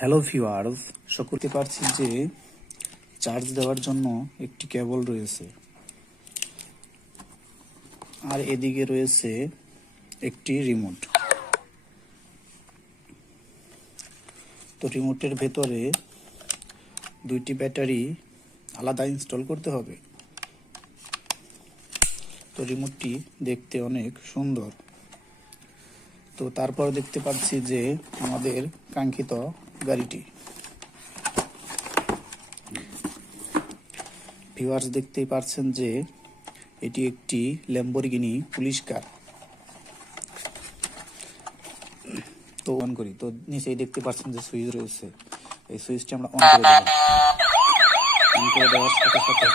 Hello viewers, করতে পারছি যে চার্জ দেওয়ার জন্য একটি কেবল রয়েছে, আর এদিকে রয়েছে একটি রিমোট। তো রিমোটের ভেতরে দুইটি ব্যাটারি আলাদা ইনস্টল করতে হবে। তো রিমোটটি দেখতে অনেক সুন্দর। তো তারপর দেখতে পাচ্ছি যে আমাদের কাঙ্ক্ষিত গাড়িটি। ভিউয়ার্স, দেখতেই পারছেন যে এটি একটি ল্যাম্বরগিনি পুলিশ কার। তো অন করি, তো নিচেই দেখতে পাচ্ছেন যে সুইচ রয়েছে। এই সুইচটি আমরা অন করে দেব। অন করে দেওয়ার সাথে সাথে